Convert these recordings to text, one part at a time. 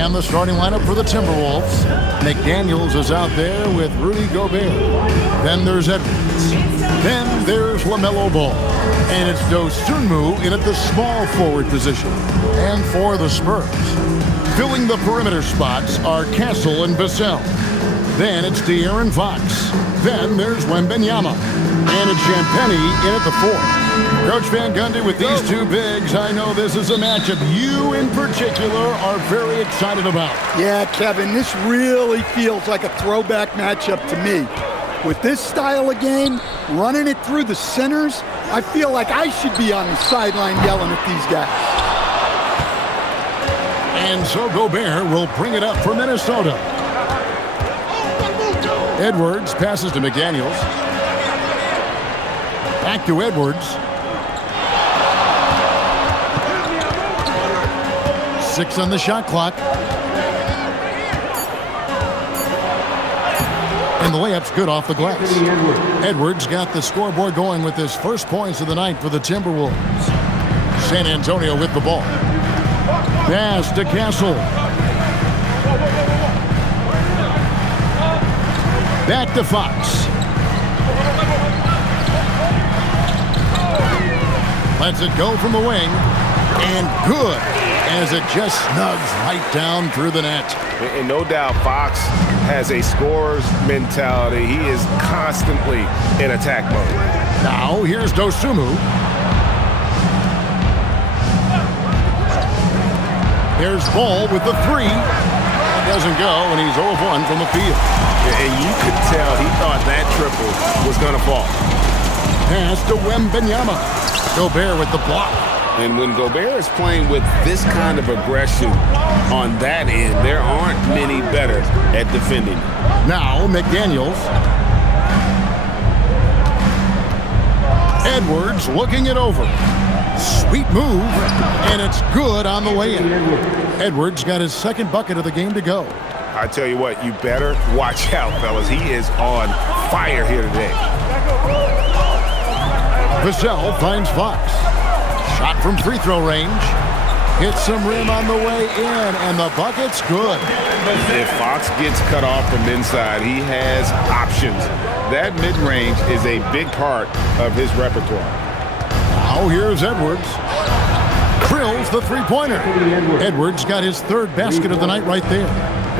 And the starting lineup for the Timberwolves. McDaniels is out there with Rudy Gobert. Then there's Edwards. Then there's LaMelo Ball. And it's Dosunmu in at the small forward position. And for the Spurs, filling the perimeter spots are Castle and Vassell. Then it's De'Aaron Fox. Then there's Wembanyama. And it's Champagnie in at the fourth. Coach Van Gundy, with these two bigs, I know this is a matchup you in particular are very excited about. Yeah, Kevin, this really feels like a throwback matchup to me. With this style of game, running it through the centers, I feel like I should be on the sideline yelling at these guys. And so Gobert will bring it up for Minnesota. Edwards passes to McDaniels. Back to Edwards. 6 on the shot clock. And the layup's good off the glass. Edwards got the scoreboard going with his first points of the night for the Timberwolves. San Antonio with the ball. Pass to Castle. Back to Fox. Lets it go from the wing. And good, as it just snugs right down through the net. And no doubt Fox has a scorer's mentality. He is constantly in attack mode. Now here's Dosunmu. There's Ball with the three. It doesn't go, and he's 0 of 1 from the field. And you could tell he thought that triple was going to fall. Pass to Wembanyama. Gobert with the block. And when Gobert is playing with this kind of aggression on that end, there aren't many better at defending. Now McDaniels. Edwards looking it over. Sweet move, and it's good on the way in. Edwards got his second bucket of the game to go. I tell you what, you better watch out, fellas. He is on fire here today. Vassell finds Fox. Shot from free throw range. Hits some rim on the way in, and the bucket's good. If Fox gets cut off from inside, he has options. That mid-range is a big part of his repertoire. Now here's Edwards. Drills the three-pointer. Edwards got his third basket of the night right there.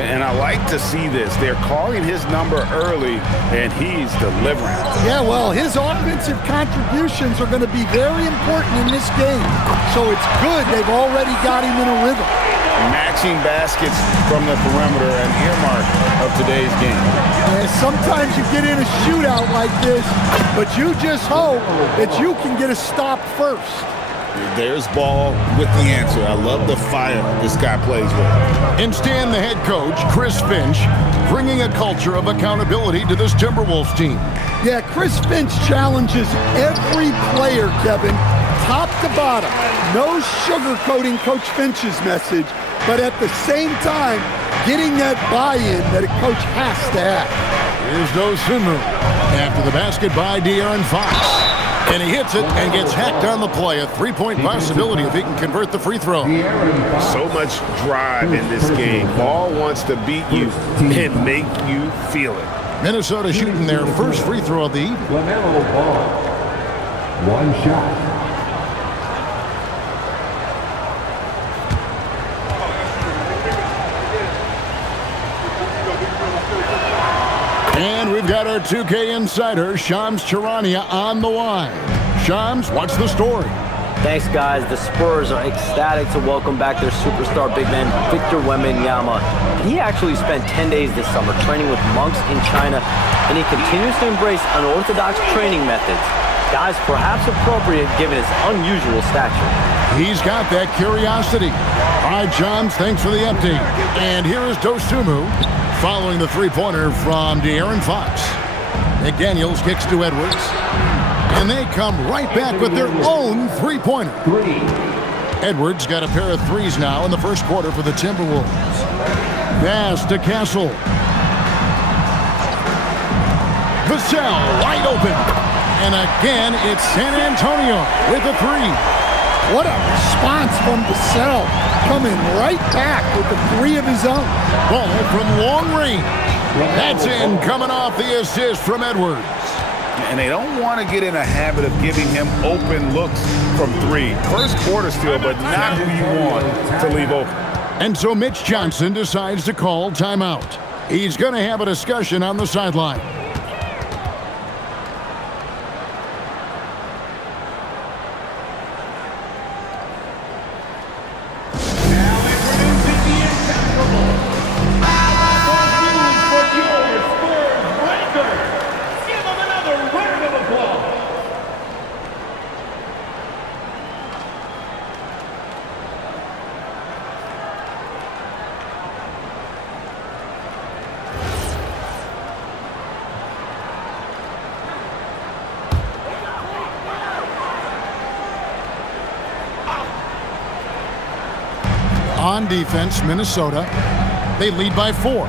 And I like to see this. They're calling his number early, and he's delivering. Yeah, well, his offensive contributions are going to be very important in this game. So it's good they've already got him in a rhythm. Matching baskets from the perimeter, an earmark of today's game. And sometimes you get in a shootout like this, but you just hope that you can get a stop first. There's Ball with the answer. I love the fire this guy plays with. And Stan, the head coach, Chris Finch, bringing a culture of accountability to this Timberwolves team. Yeah, Chris Finch challenges every player, Kevin, top to bottom. No sugarcoating Coach Finch's message, but at the same time, getting that buy-in that a coach has to have. Here's Dosunmu after the basket by De'Aaron Fox. And he hits it and gets hacked on the play. A three-point possibility if he can convert the free throw. So much drive in this game. Ball wants to beat you and make you feel it. Minnesota shooting their first free throw of the evening. LaMelo Ball. One shot. And we've got our 2K insider, Shams Charania, on the line. Shams, what's the story? Thanks, guys. The Spurs are ecstatic to welcome back their superstar big man, Victor Wembanyama. He actually spent 10 days this summer training with monks in China, and he continues to embrace unorthodox training methods. Guys, perhaps appropriate given his unusual stature. He's got that curiosity. All right, Shams, thanks for the update. And here is Dosunmu, following the three-pointer from De'Aaron Fox. McDaniels kicks to Edwards. And they come right back with their own three-pointer. Edwards got a pair of threes now in the first quarter for the Timberwolves. Pass to Castle. Vassell wide open. And again, it's San Antonio with a three. What a response from Vassell, coming right back with the 3 of his own. Ball from long range. That's in, coming off the assist from Edwards. And they don't want to get in a habit of giving him open looks from 3. First quarter still, but not who you want to leave open. And so Mitch Johnson decides to call timeout. He's going to have a discussion on the sideline. On defense, Minnesota, they lead by 4.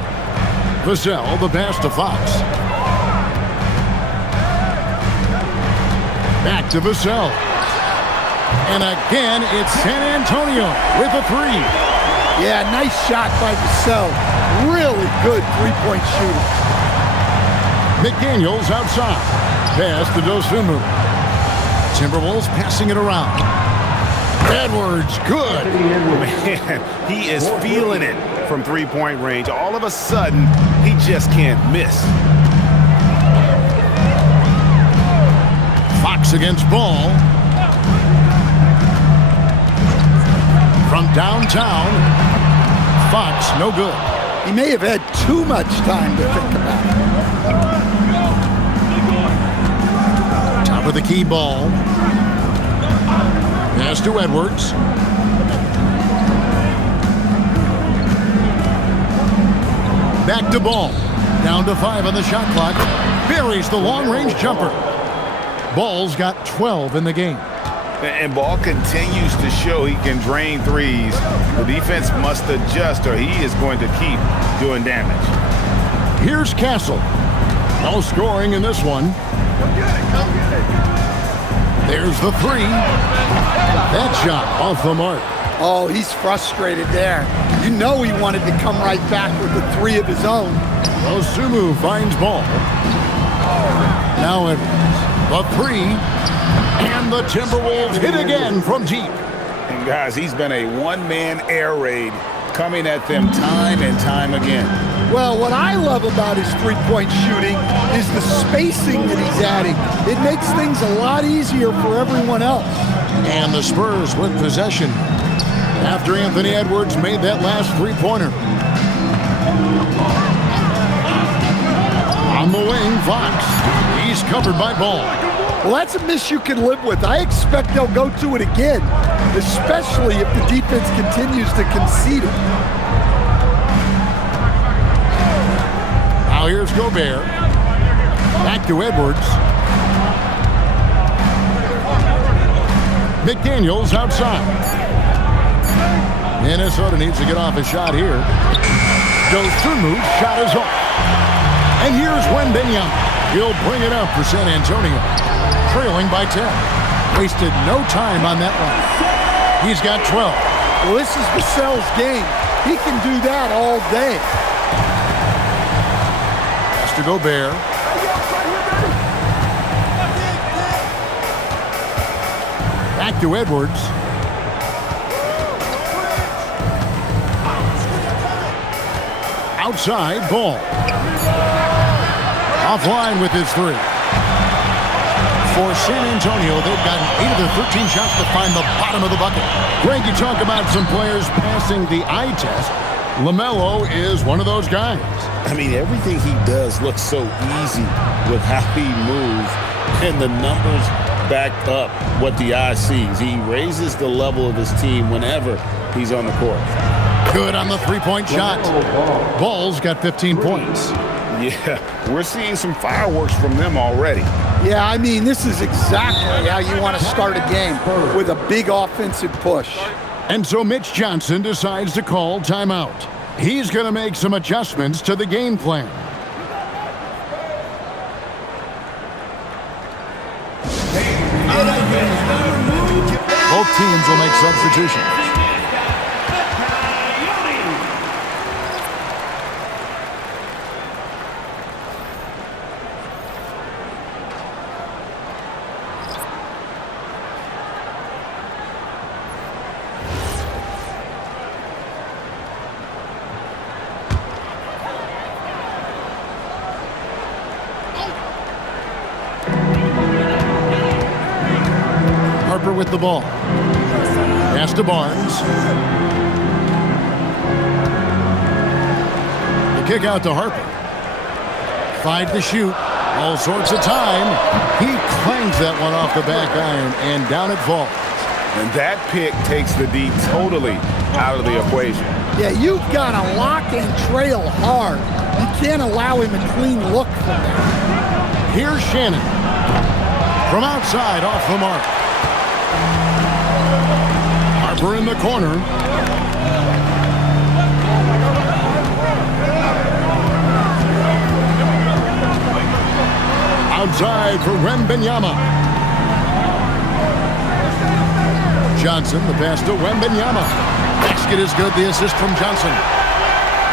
Vassell, the pass to Fox. Back to Vassell. And again, it's San Antonio with a 3. Yeah, nice shot by Vassell. Really good three-point shooter. McDaniels outside. Pass to Dosunmu. Timberwolves passing it around. Edwards, good. Man, he is feeling it from three-point range. All of a sudden, he just can't miss. Fox against Ball. From downtown, Fox, no good. He may have had too much time to think about it. Top of the key Ball. Pass to Edwards. Back to Ball. Down to 5 on the shot clock. Buries the long-range jumper. Ball's got 12 in the game. And Ball continues to show he can drain threes. The defense must adjust or he is going to keep doing damage. Here's Castle. No scoring in this one. There's the 3. That shot off the mark. Oh, he's frustrated there. You know he wanted to come right back with the 3 of his own. Osumu finds Ball. Now Edwards. The 3. And the Timberwolves hit again from deep. And guys, he's been a one-man air raid coming at them time and time again. Well, what I love about his three-point shooting is the spacing that he's adding. It makes things a lot easier for everyone else. And the Spurs with possession after Anthony Edwards made that last three-pointer. On the wing, Fox. He's covered by Ball. Well, that's a miss you can live with. I expect they'll go to it again, especially if the defense continues to concede it. Now here's Gobert. Back to Edwards. McDaniels outside. Minnesota needs to get off a shot here. Dosunmu's shot is off. And here's Wembanyama. He'll bring it up for San Antonio. Trailing by 10. Wasted no time on that one. He's got 12. Well, this is Vassell's game. He can do that all day. Pass to Gobert. Back to Edwards. Outside, Ball. Offline with his 3. For San Antonio, they've gotten 8 of their 13 shots to find the bottom of the bucket. Greg, you talk about some players passing the eye test. LaMelo is one of those guys. I mean, everything he does looks so easy with how he moves, and the numbers back up what the eye sees. He raises the level of his team whenever he's on the court. Good on the three-point shot. Ball's got 15 points. Yeah, we're seeing some fireworks from them already. Yeah, I mean, this is exactly how you want to start a game, with a big offensive push. And so Mitch Johnson decides to call timeout. He's going to make some adjustments to the game plan. Both teams will make substitutions. Harper with the ball. Pass to Barnes. The kick out to Harper. 5 to shoot. All sorts of time. He clangs that one off the back iron, and down it falls. And that pick takes the D totally out of the equation. Yeah, you've got to lock and trail hard. You can't allow him a clean look from there. Here's Shannon. From outside, off the mark. Harper in the corner. Outside for Wembanyama. Johnson, the pass to Wembanyama. Basket is good, the assist from Johnson.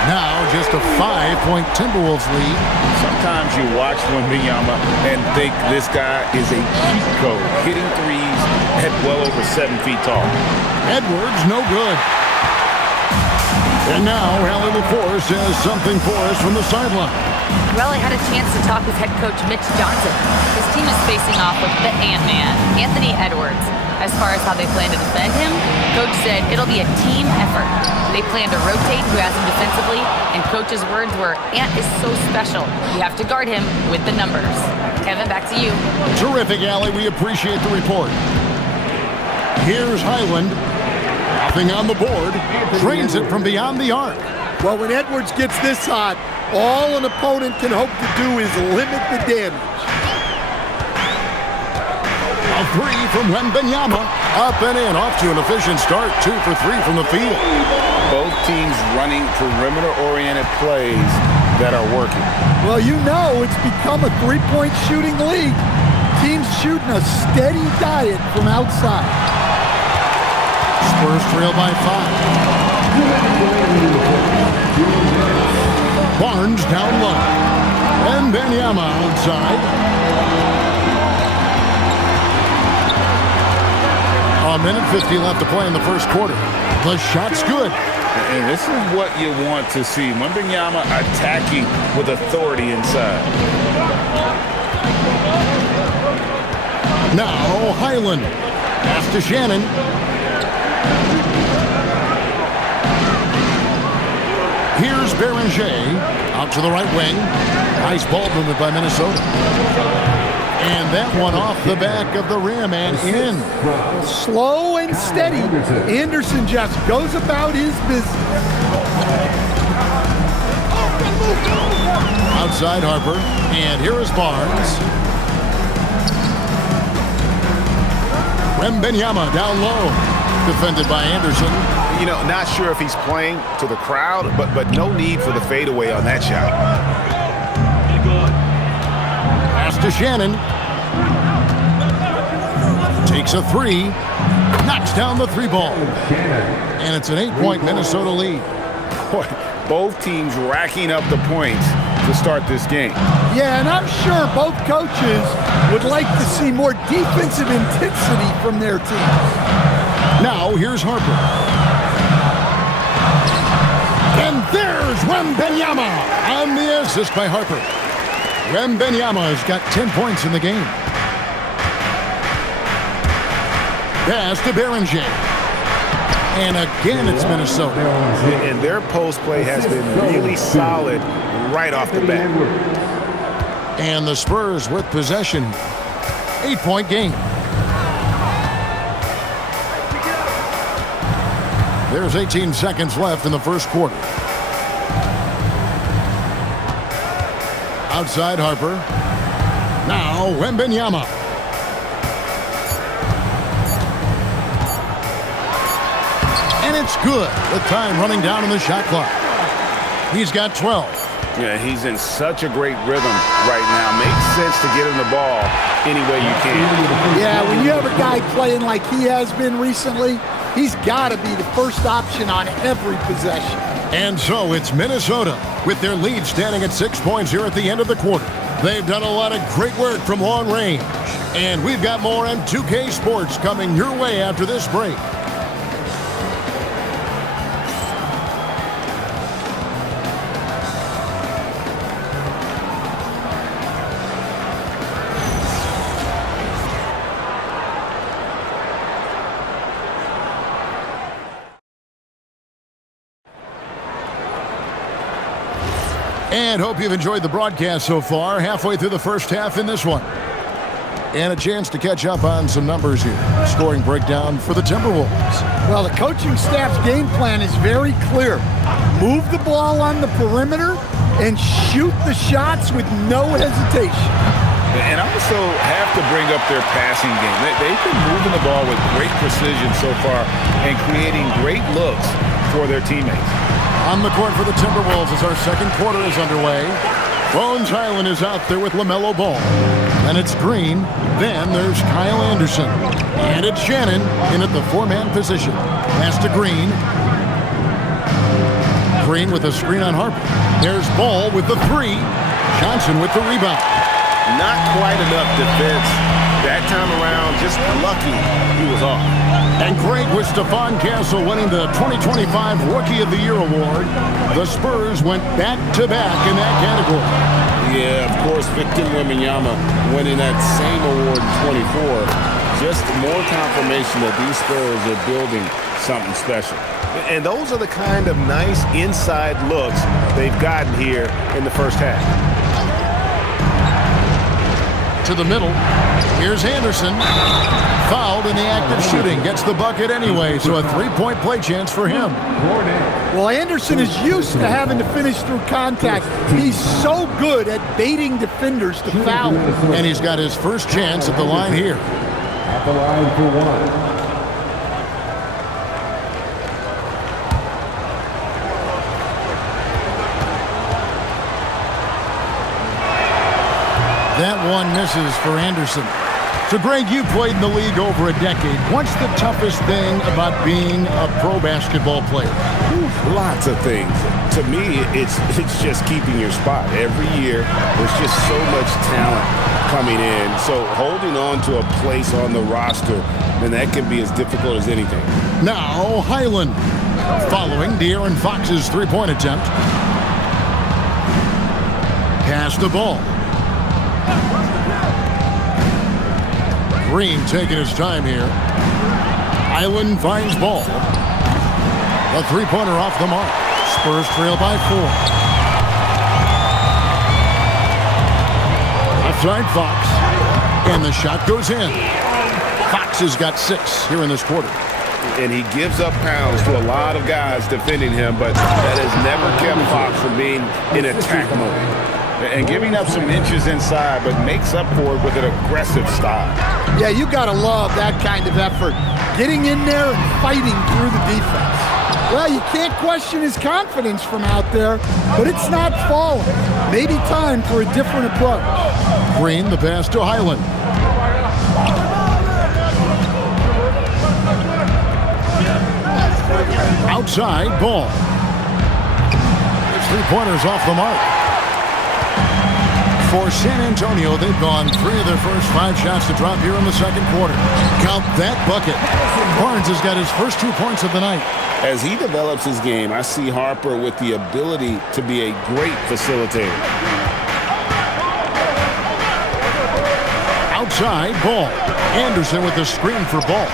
Now just a 5-point Timberwolves lead. Sometimes you watch Wembanyama and think this guy is a cheat code, hitting threes at well over 7 feet tall. Edwards, no good. And now Allie LaForce has something for us from the sideline. Well, I had a chance to talk with head coach Mitch Johnson. His team is facing off with the Ant-Man, Anthony Edwards. As far as how they plan to defend him, coach said it'll be a team effort. They plan to rotate who has him defensively, and coach's words were, Ant is so special. You have to guard him with the numbers. Kevin, back to you. Terrific, Allie. We appreciate the report. Here's Highland. Nothing on the board. Drains it from beyond the arc. Well, when Edwards gets this hot, all an opponent can hope to do is limit the damage. A 3 from Wembanyama. Up and in. Off to an efficient start. 2 for 3 from the field. Both teams running perimeter-oriented plays that are working. Well, you know it's become a three-point shooting league. Teams shooting a steady diet from outside. Spurs trail by 5. Barnes down low. Wembanyama outside. A minute 50 left to play in the first quarter. The shot's good. And this is what you want to see. Wembanyama attacking with authority inside. Now Highland. Pass to Shannon. Here's Beranger. Out to the right wing. Nice ball movement by Minnesota. And that one off the back of the rim and in. Slow and steady. Anderson just goes about his business. Outside Harper. And here is Barnes. Wembanyama down low. Defended by Anderson. You know, not sure if he's playing to the crowd, but no need for the fadeaway on that shot. Pass to Shannon. Takes a 3. Knocks down the 3-ball. And it's an 8-point Minnesota lead. Boy, both teams racking up the points to start this game. Yeah, and I'm sure both coaches would like to see more defensive intensity from their teams. Now here's Harper. And there's Wembanyama on the assist by Harper. Wembanyama has got 10 points in the game. Pass to Beranger. And again, it's Minnesota. And their post play has been really solid right off the bat. And the Spurs with possession. 8-point game. There's 18 seconds left in the first quarter. Outside Harper. Now Wembanyama. And it's good with time running down on the shot clock. He's got 12. Yeah, he's in such a great rhythm right now. Makes sense to get him the ball any way you can. Yeah, when you have a guy playing like he has been recently, he's got to be the first option on every possession. And so it's Minnesota with their lead standing at 6 points here at the end of the quarter. They've done a lot of great work from long range. And we've got more on 2K Sports coming your way after this break. And hope you've enjoyed the broadcast so far. Halfway through the first half in this one. And a chance to catch up on some numbers here. Scoring breakdown for the Timberwolves. Well, the coaching staff's game plan is very clear. Move the ball on the perimeter and shoot the shots with no hesitation. And also have to bring up their passing game. They've been moving the ball with great precision so far and creating great looks for their teammates. On the court for the Timberwolves as our second quarter is underway. Bones Highland is out there with LaMelo Ball. And it's Green. Then there's Kyle Anderson. And it's Shannon in at the four-man position. Pass to Green. Green with a screen on Harper. There's Ball with the three. Johnson with the rebound. Not quite enough defense that time around. Just lucky he was off. And great with Stephon Castle winning the 2025 Rookie of the Year award. The Spurs went back-to-back in that category. Yeah, of course, Victor Wembanyama winning that same award in 24. Just more confirmation that these Spurs are building something special. And those are the kind of nice inside looks they've gotten here in the first half. To the middle. Here's Anderson. Fouled in the act of shooting. Gets the bucket anyway, so a three-point play chance for him. Well, Anderson is used to having to finish through contact. He's so good at baiting defenders to foul. And he's got his first chance at the line here. At the line for one. That one misses for Anderson. So, Greg, you played in the league over a decade. What's the toughest thing about being a pro basketball player? Lots of things. To me, it's just keeping your spot. Every year, there's just so much talent coming in. So holding on to a place on the roster, then that can be as difficult as anything. Now, Highland following De'Aaron Fox's three-point attempt. Pass the ball. Green taking his time here. Highland finds Ball. A three-pointer off the mark. Spurs trail by 4. Outside Fox. And the shot goes in. Fox has got 6 here in this quarter. And he gives up pounds to a lot of guys defending him, but that has never kept Fox from being in attack mode. And giving up some inches inside, but makes up for it with an aggressive style. Yeah, you got to love that kind of effort. Getting in there and fighting through the defense. Well, you can't question his confidence from out there, but it's not falling. Maybe time for a different approach. Green, the pass to Highland. Outside, Ball. His three-pointers off the mark. For San Antonio, they've gone 3 of their first 5 shots to drop here in the second quarter. Count that bucket. Barnes has got his first 2 points of the night. As he develops his game, I see Harper with the ability to be a great facilitator. Outside, Ball. Anderson with the screen for Ball.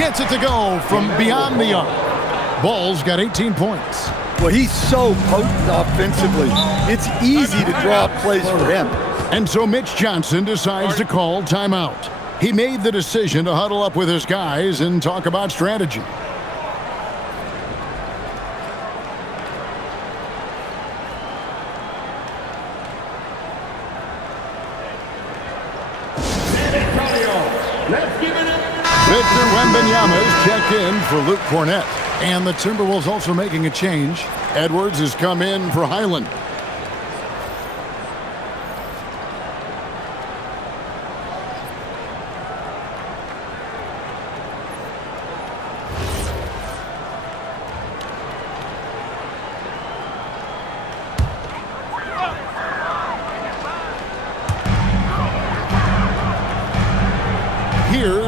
Gets it to go from beyond the arc. Ball's got 18 points. Well, he's so potent offensively. It's easy to draw plays for him. And so Mitch Johnson decides to call timeout. He made the decision to huddle up with his guys and talk about strategy. Victor Wembanyama is checked in for Luke Cornett. And the Timberwolves also making a change. Edwards has come in for Highland.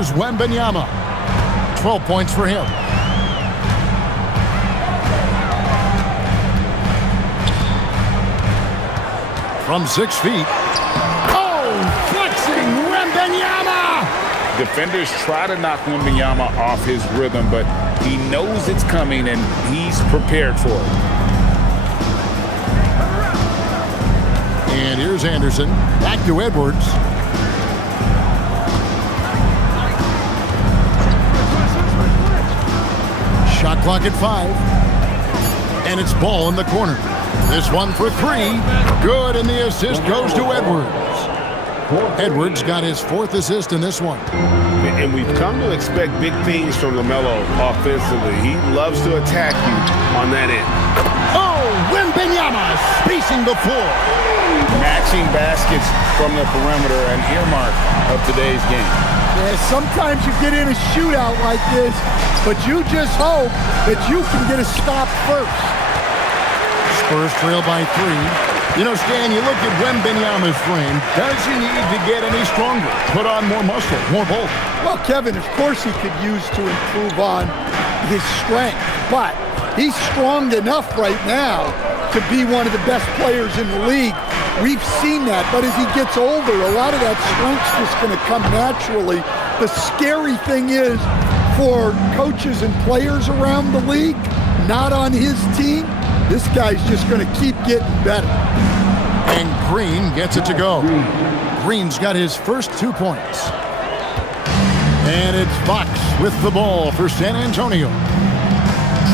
Here's Wembanyama. 12 points for him. From 6 feet. Oh, flexing Wembanyama! Defenders try to knock Wembanyama off his rhythm, but he knows it's coming and he's prepared for it. And here's Anderson. Back to Edwards. Shot clock at 5. And it's ball in the corner. This one for 3. Good, and the assist goes to Edwards. Edwards got his 4th assist in this one. And we've come to expect big things from LaMelo offensively. He loves to attack you on that end. Oh, Wembanyama spacing the floor. Matching baskets from the perimeter, an earmark of today's game. Yeah, sometimes you get in a shootout like this, but you just hope that you can get a stop first. Spurs trail by 3. You know, Stan, you look at Wembanyama's frame. Does he need to get any stronger? Put on more muscle, more bulk? Well, Kevin, of course he could use to improve on his strength, but he's strong enough right now to be one of the best players in the league. We've seen that, but as he gets older, a lot of that strength's just going to come naturally. The scary thing is for coaches and players around the league, not on his team, this guy's just going to keep getting better. And Green gets it to go. Green's got his first 2 points. And it's Fox with the ball for San Antonio.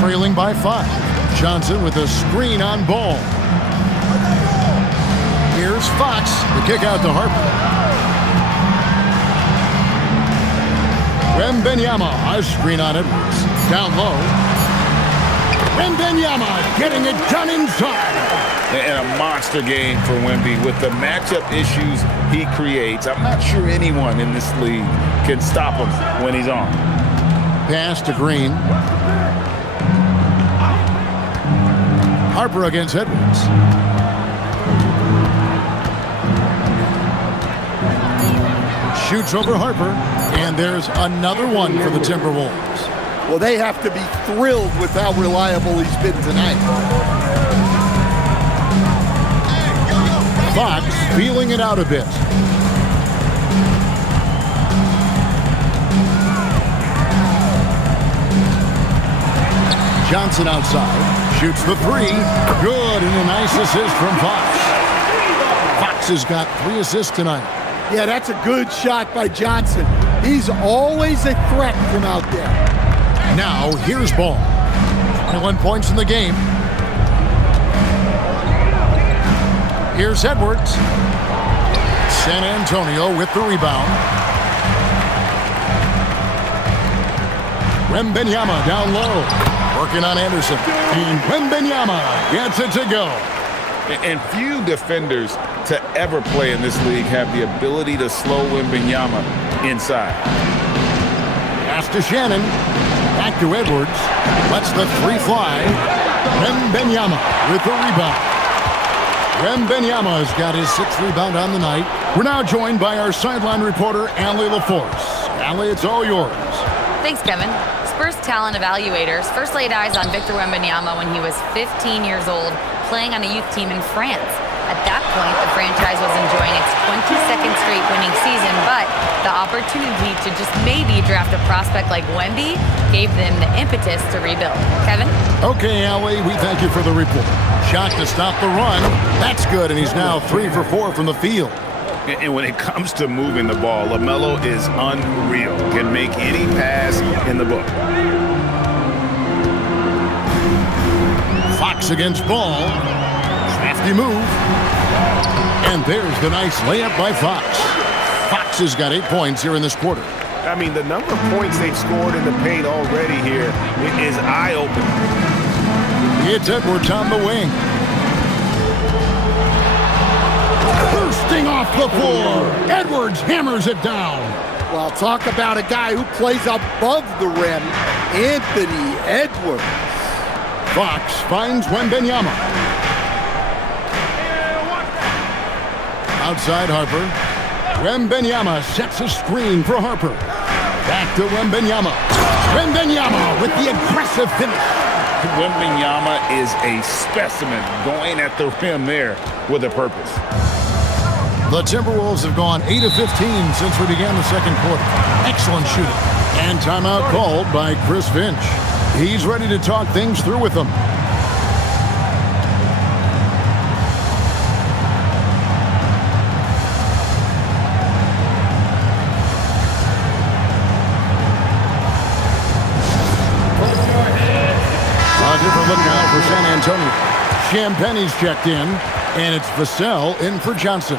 Trailing by 5. Johnson with a screen on ball. Here's Fox. The kick out to Harper. Wembanyama, a screen on Edwards. Down low. Wembanyama getting it done inside. And a monster game for Wemby with the matchup issues he creates. I'm not sure anyone in this league can stop him when he's on. Pass to Green. Harper against Edwards. Shoots over Harper, and there's another one for the Timberwolves. Well, they have to be thrilled with how reliable he's been tonight. Fox feeling it out a bit. Johnson outside, shoots the 3. Good, and a nice assist from Fox. Fox has got 3 assists tonight. Yeah, that's a good shot by Johnson. He's always a threat from out there. Now, here's ball. 21 points in the game. Here's Edwards. San Antonio with the rebound. Wembanyama down low. Working on Anderson. And Wembanyama gets it to go. And few defenders to ever play in this league have the ability to slow Wembanyama inside. Pass to Shannon. Back to Edwards. Lets the 3 fly. Wembanyama with the rebound. Wembanyama has got his 6th rebound on the night. We're now joined by our sideline reporter, Allie LaForce. Allie, it's all yours. Thanks, Kevin. Spurs talent evaluators first laid eyes on Victor Wembanyama when he was 15 years old, playing on a youth team in France. At that point, the franchise was enjoying its 22nd straight winning season, but the opportunity to just maybe draft a prospect like Wemby gave them the impetus to rebuild. Kevin? Okay, Allie, we thank you for the report. Shot to stop the run. That's good, and he's now 3 for 4 from the field. And when it comes to moving the ball, LaMelo is unreal. Can make any pass in the book. Fox against ball. Crafty move. And there's the nice layup by Fox. Fox has got 8 points here in this quarter. I mean, the number of points they've scored in the paint already here is eye-opening. It's Edwards on the wing. Bursting off the floor. Edwards hammers it down. Well, talk about a guy who plays above the rim, Anthony Edwards. Fox finds Wembanyama. Outside Harper. Wembanyama sets a screen for Harper. Back to Wembanyama. Wembanyama with the aggressive finish. Wembanyama is a specimen going at the rim there with a purpose. The Timberwolves have gone 8 of 15 since we began the second quarter. Excellent shooting. And timeout called by Chris Finch. He's ready to talk things through with them. A different look now for San Antonio. Champagne's checked in, and it's Vassell in for Johnson.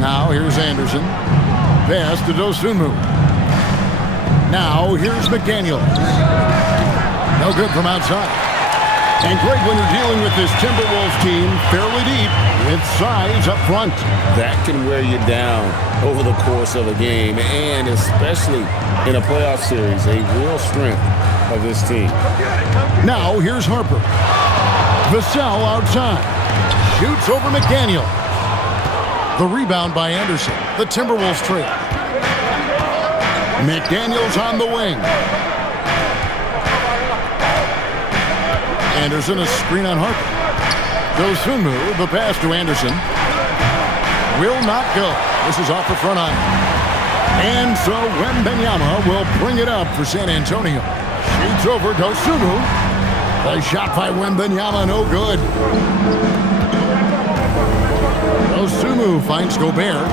Now here's Anderson. Pass to Dosunmu. Now here's McDaniels. No good from outside. And Greg, when you're dealing with this Timberwolves team fairly deep with size up front, that can wear you down over the course of a game, and especially in a playoff series, a real strength of this team. Now here's Harper. Vassell outside. Shoots over McDaniel. The rebound by Anderson. The Timberwolves trail. McDaniels on the wing. Anderson, a screen on Harper. Dosunmu, the pass to Anderson. Will not go. This is off the front iron. And so Wembanyama will bring it up for San Antonio. Shoots over Dosunmu. The shot by Wembanyama, no good. Dosunmu finds Gobert.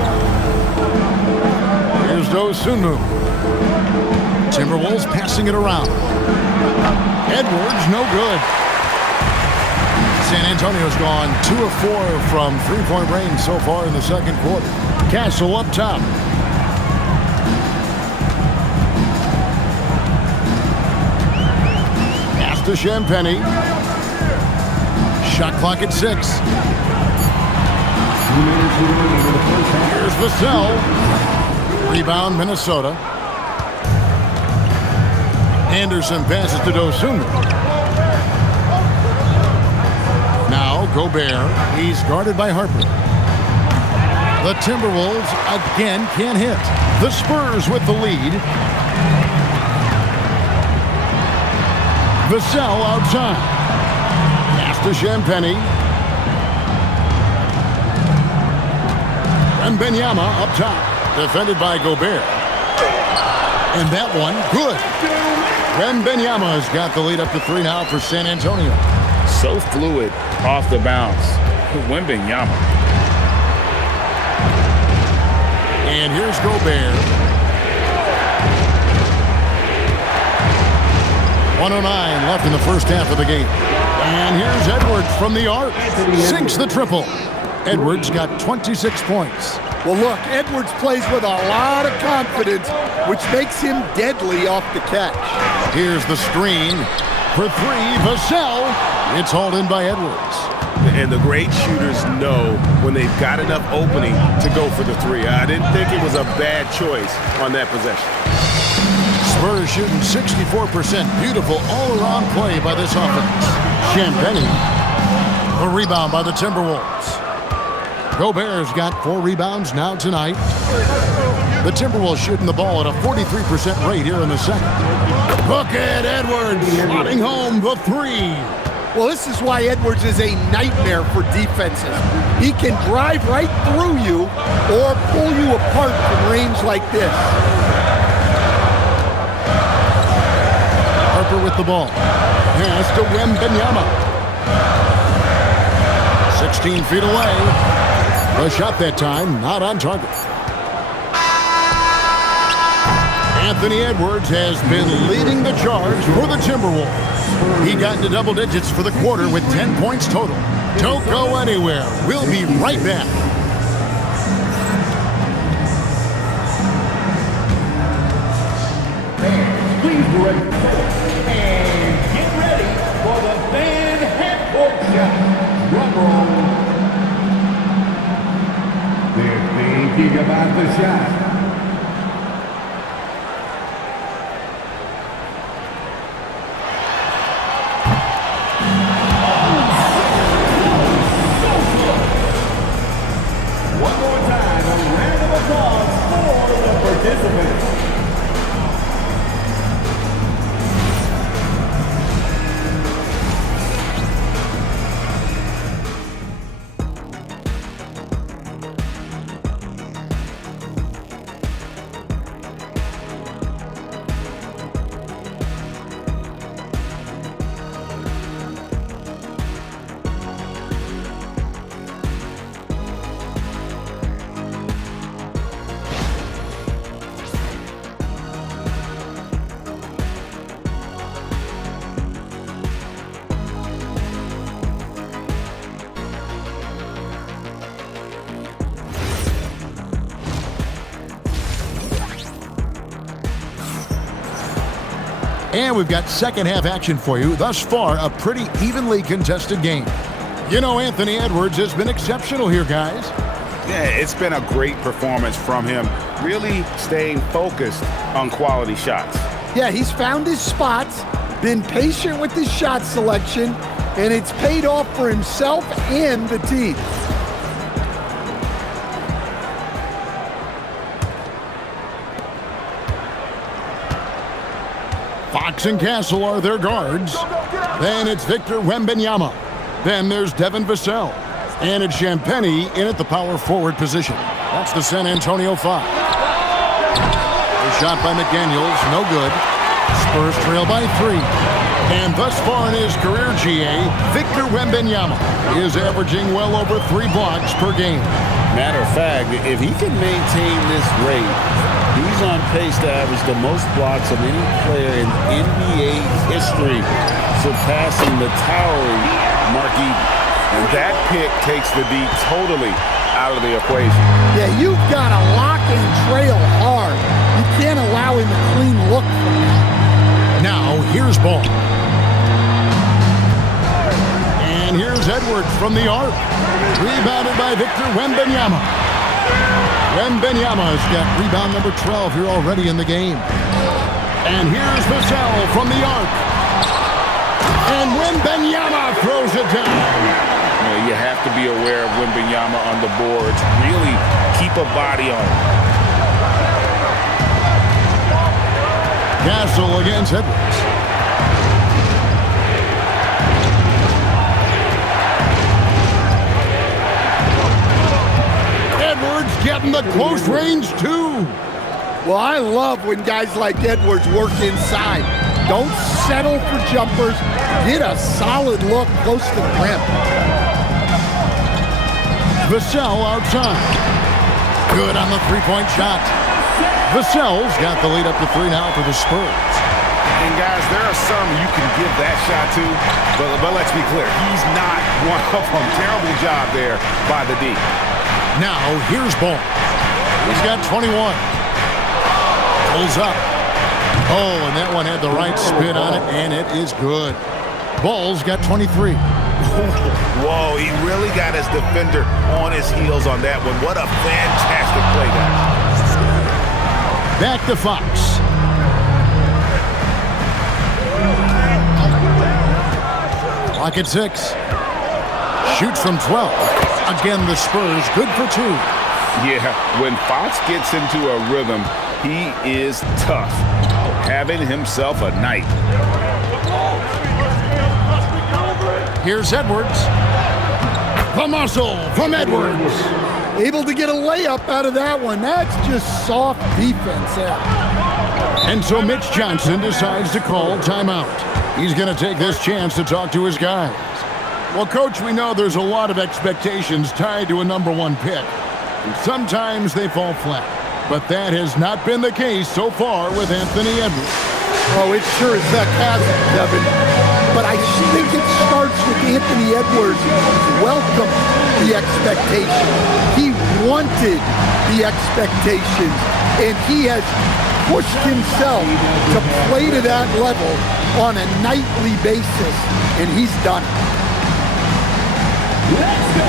Here's Dosunmu. Timberwolves passing it around. Edwards, no good. San Antonio's gone 2 of 4 from three-point range so far in the second quarter. Castle up top. Pass to Champagnie. Shot clock at 6. Here's Vassell. Rebound, Minnesota. Anderson passes to Dosunmu. Now Gobert. He's guarded by Harper. The Timberwolves again can't hit. The Spurs with the lead. Vassell outside. Pass to Champagnie. And Wembanyama up top. Defended by Gobert. And that one, good. Wembanyama has got the lead up to 3 now for San Antonio. So fluid off the bounce. Wembanyama. And here's Gobert. 1:09 left in the first half of the game. And here's Edwards from the arc. Sinks the triple. Edwards got 26 points. Well, look, Edwards plays with a lot of confidence, which makes him deadly off the catch. Here's the screen for 3. Vassell. It's hauled in by Edwards. And the great shooters know when they've got enough opening to go for the 3. I didn't think it was a bad choice on that possession. Spurs shooting 64%. Beautiful all-around play by this offense. Champagnie. The rebound by the Timberwolves. Gobert's got 4 rebounds now tonight. The Timberwolves shooting the ball at a 43% rate here in the second. Look at Edwards slotting home the 3. Well, this is why Edwards is a nightmare for defenses. He can drive right through you or pull you apart from range like this. Harper with the ball. Pass to Wembanyama. 16 feet away. The shot that time, not on target. Anthony Edwards has been leading the charge for the Timberwolves. He got into double digits for the quarter with 10 points total. Don't go anywhere. We'll be right back. Please be ready. And get ready for the fan half-court shot. Drum roll. thinking about the shot. One more time, a round of applause for the participants. And we've got second half action for you. Thus far, a pretty evenly contested game. You know, Anthony Edwards has been exceptional here, guys. Yeah, it's been a great performance from him, really staying focused on quality shots. Yeah, he's found his spots, been patient with his shot selection, and it's paid off for himself and the team. Fox and Castle are their guards. Then it's Victor Wembanyama. Then there's Devin Vassell. And it's Champagnie in at the power forward position. That's the San Antonio 5. A shot by McDaniels, no good. Spurs trail by 3. And thus far in his career, GA, Victor Wembanyama is averaging well over 3 blocks per game. Matter of fact, if he can maintain this rate, he's on pace to average the most blocks of any player in NBA history, surpassing the towering Mark Eaton. And that pick takes the D totally out of the equation. Yeah, you've got to lock and trail hard. You can't allow him a clean look from that. Now, here's Ball. And here's Edwards from the arc. Rebounded by Victor Wembanyama. Wembanyama's got rebound number 12 here already in the game. And here's Vassell from the arc. And Wembanyama throws it down. You have to be aware of Wembanyama on the boards. Really keep a body on him. Castle against Edwards. Edwards getting the close range too. Well, I love when guys like Edwards work inside. Don't settle for jumpers. Get a solid look close to the rim. Vassell outside. Good on the three-point shot. Vassell's got the lead up to 3 now for the Spurs. And guys, there are some you can give that shot to, but let's be clear, he's not one of them. Terrible job there by the D. Now, here's Ball. He's got 21. Pulls up. Oh, and that one had the right spin on it, and it is good. Ball's got 23. Whoa, he really got his defender on his heels on that one. What a fantastic play, guys. Back to Fox. Clock at 6. Shoots from 12. Again, the Spurs good for 2. Yeah, when Fox gets into a rhythm, he is tough. Having himself a night. Here's Edwards. The muscle from Edwards. Able to get a layup out of that one. That's just soft defense there. And so Mitch Johnson decides to call timeout. He's going to take this chance to talk to his guys. Well, Coach, we know there's a lot of expectations tied to a number 1 pick. And sometimes they fall flat. But that has not been the case so far with Anthony Edwards. Oh, it sure as heck hasn't, Kevin. But I think it starts with Anthony Edwards welcome the expectation. He wanted the expectations, and he has pushed himself to play to that level on a nightly basis, and he's done it. Let's go.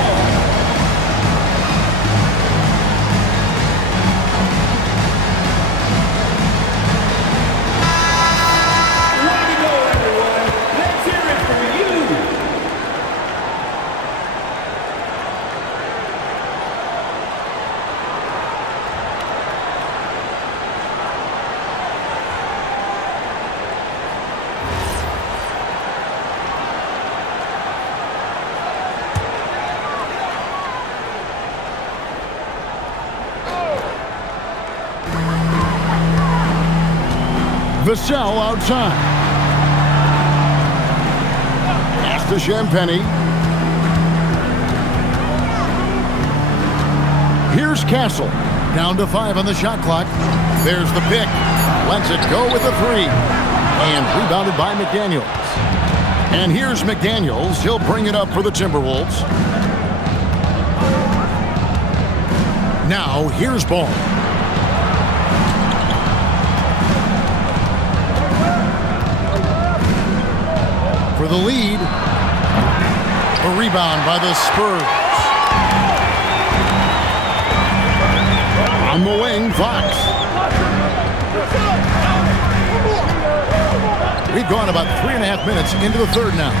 Vassell outside. Pass to Champagny. Here's Castle. Down to 5 on the shot clock. There's the pick. Lets it go with a 3. And rebounded by McDaniels. And here's McDaniels. He'll bring it up for the Timberwolves. Now, here's Ball. For the lead. A rebound by the Spurs. On the wing, Fox. We've gone about 3.5 minutes into the third now.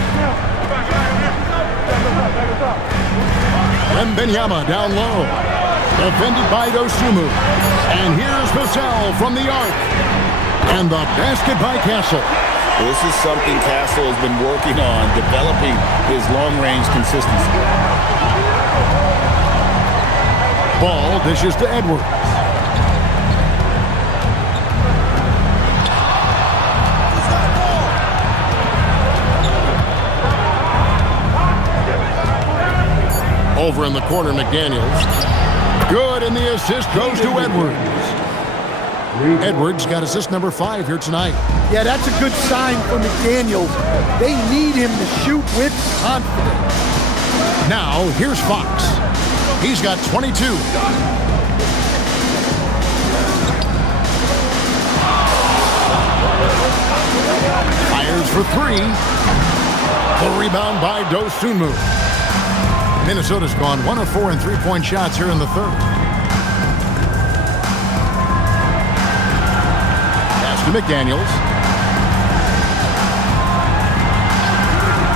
Wembanyama down low. Defended by Dosunmu. And here's Vassell from the arc. And the basket by Castle. This is something Castle has been working on, developing his long-range consistency. Ball dishes to Edwards. Over in the corner, McDaniels. Good, and the assist goes to Edwards. Edwards got assist number 5 here tonight. Yeah, that's a good sign for McDaniels. They need him to shoot with confidence. Now, here's Fox. He's got 22. Fires for 3. The rebound by Dosunmu. Minnesota's gone 1 of 4 in three-point shots here in the third. Pass to McDaniels.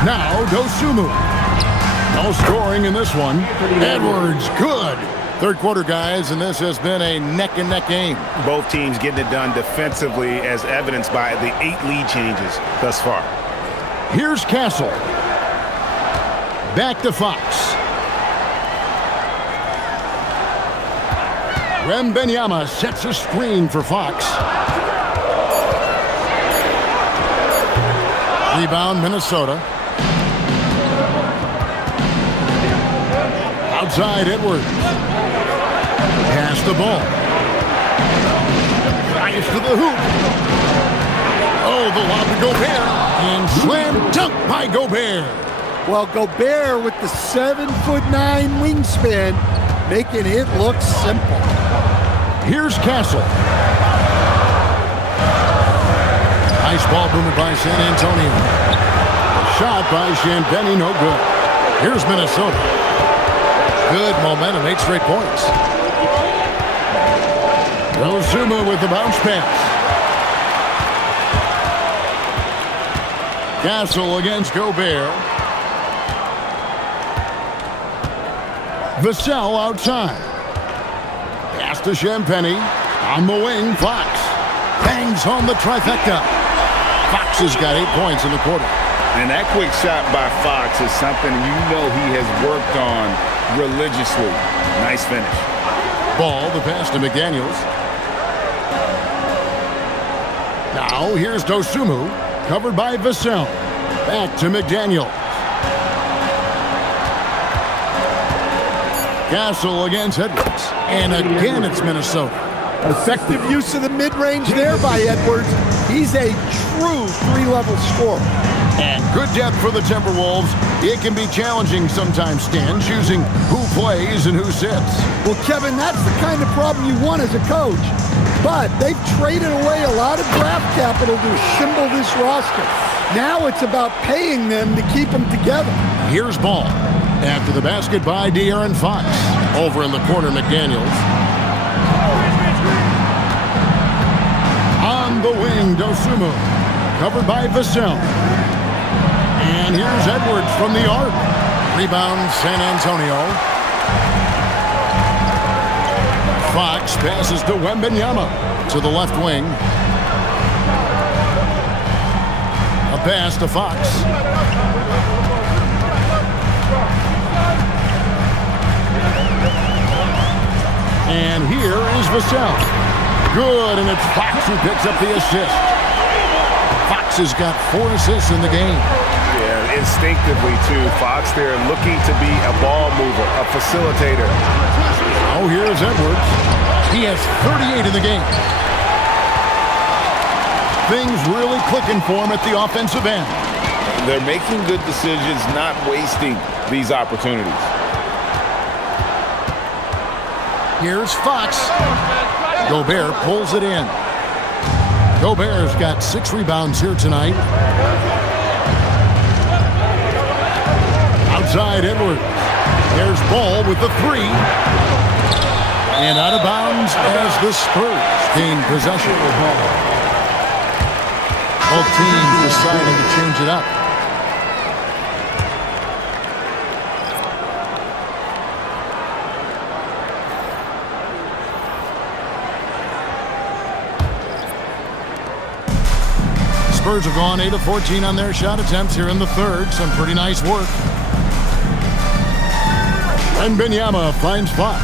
Now Dosunmu. No scoring in this one. Edwards, good. Third quarter, guys, and this has been a neck-and-neck game. Both teams getting it done defensively, as evidenced by the 8 lead changes thus far. Here's Castle. Back to Fox. Wembanyama sets a screen for Fox. Rebound, Minnesota. Outside, Edwards. Pass the ball. Drives to the hoop. Oh, the lob to Gobert. And slam dunk by Gobert. Well, Gobert with the 7'9" wingspan, making it look simple. Here's Castle. Nice ball movement by San Antonio. A shot by Champagny, no good. Here's Minnesota. Good momentum, 8 straight points. Dosunmu with the bounce pass. Castle against Gobert. Vassell outside. Pass to Champagny. On the wing, Fox. Bangs home the trifecta. Fox has got 8 points in the quarter. And that quick shot by Fox is something he has worked on religiously. Nice finish. Ball, the pass to McDaniels. Now, here's Dosunmu. Covered by Vassell. Back to McDaniels. Castle against Edwards. And again, it's Minnesota. Effective use of the mid-range there by Edwards. He's a true 3-level scorer. And good depth for the Timberwolves. It can be challenging sometimes, Stan, choosing who plays and who sits. Well, Kevin, that's the kind of problem you want as a coach. But they've traded away a lot of draft capital to assemble this roster. Now it's about paying them to keep them together. Here's Ball. After the basket by De'Aaron Fox. Over in the corner, McDaniels. On the wing, Dosunmu. Covered by Vassell. And here's Edwards from the arc. Rebound, San Antonio. Fox passes to Wembanyama to the left wing. A pass to Fox. And here is Vassell. Good, and it's Fox who picks up the assist. Fox has got 4 assists in the game. Yeah, instinctively, too. Fox there looking to be a ball mover, a facilitator. Oh, here's Edwards. He has 38 in the game. Things really clicking for him at the offensive end. They're making good decisions, not wasting these opportunities. Here's Fox. Gobert pulls it in. Gobert's got 6 rebounds here tonight. Outside Edwards. There's Ball with the 3. And out of bounds as the Spurs gain possession of the ball. Both teams deciding to change it up. Spurs have gone 8 of 14 on their shot attempts here in the third. Some pretty nice work. And Wembanyama finds Fox.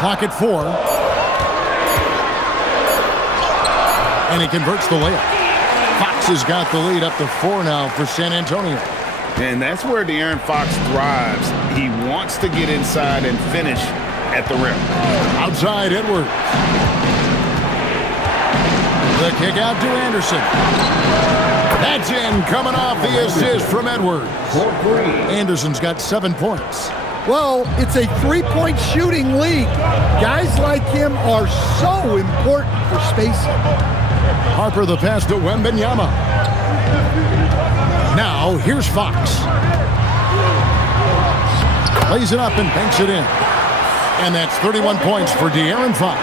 Clock at 4. And he converts the layup. Fox has got the lead up to 4 now for San Antonio. And that's where De'Aaron Fox thrives. He wants to get inside and finish at the rim. Outside Edwards. The kick out to Anderson. That's in, coming off the assist from Edwards. Anderson's got 7 points. Well, it's a 3-point shooting league. Guys like him are so important for spacing. Harper the pass to Wembanyama. Now, here's Fox. Lays it up and banks it in. And that's 31 points for De'Aaron Fox.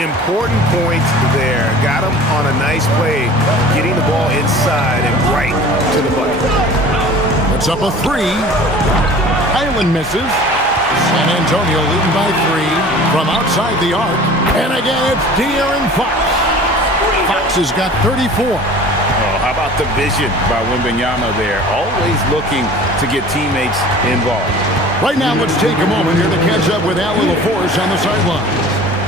Important points there. Got him on a nice play, getting the ball inside and right to the bucket. It's up a 3. Highland misses. San Antonio leading by 3 from outside the arc. And again, it's De'Aaron Fox. Fox has got 34. Oh, how about the vision by Wembanyama there? Always looking to get teammates involved. Right now, let's take a moment here to catch up with Allie LaForce on the sideline.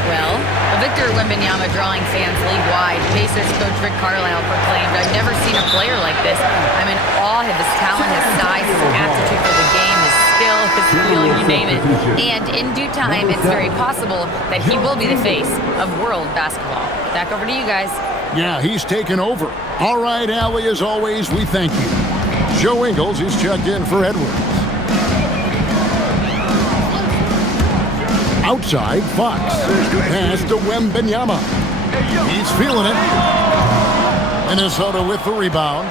Well, Victor Wembanyama drawing fans league-wide. Pacers coach Rick Carlisle proclaimed, "I've never seen a player like this. I'm in awe of his talent, his size, his aptitude for the game, his skill, his feel, you name it." And in due time, it's very possible that he will be the face of world basketball. Back over to you guys. Yeah, he's taken over. All right, Allie, as always, we thank you. Joe Ingles is checked in for Edwards. Outside, Fox. Pass to Wembanyama. He's feeling it. Minnesota with the rebound.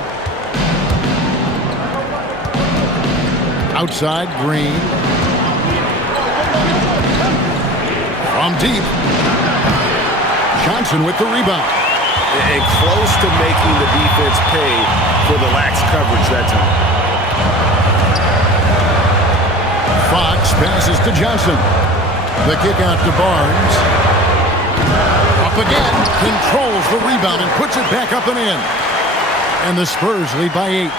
Outside, Green. From deep. Johnson with the rebound. And close to making the defense pay for the lax coverage that time. Fox passes to Johnson. The kick out to Barnes. Up again. Controls the rebound and puts it back up and in. And the Spurs lead by 8.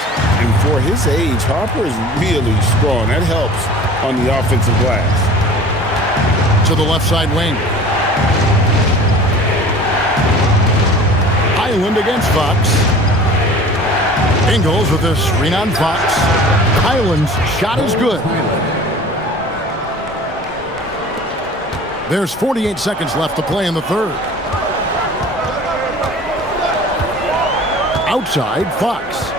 And for his age, Harper is really strong. That helps on the offensive glass. To the left side wing. Highland against Fox. Ingles with a screen on Fox. Highland's shot is good. There's 48 seconds left to play in the third. Outside, Fox.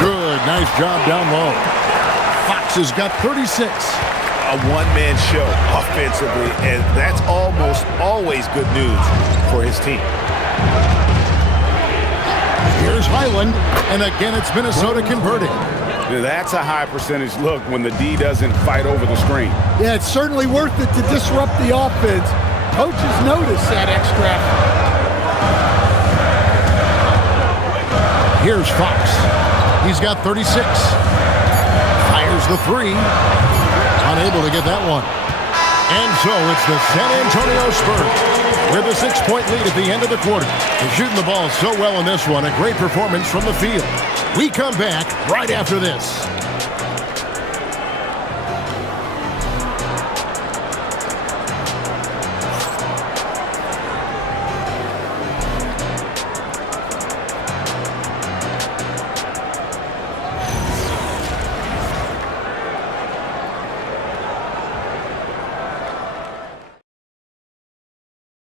Good, nice job down low. Fox has got 36. A one-man show offensively, and that's almost always good news for his team. Here's Highland, and again it's Minnesota converting. That's a high percentage look when the D doesn't fight over the screen. Yeah, it's certainly worth it to disrupt the offense. Coaches notice that extra effort. Here's Fox. He's got 36. Fires the 3. Unable to get that one. And so it's the San Antonio Spurs with a 6-point lead at the end of the quarter. They're shooting the ball so well in this one. A great performance from the field. We come back right after this.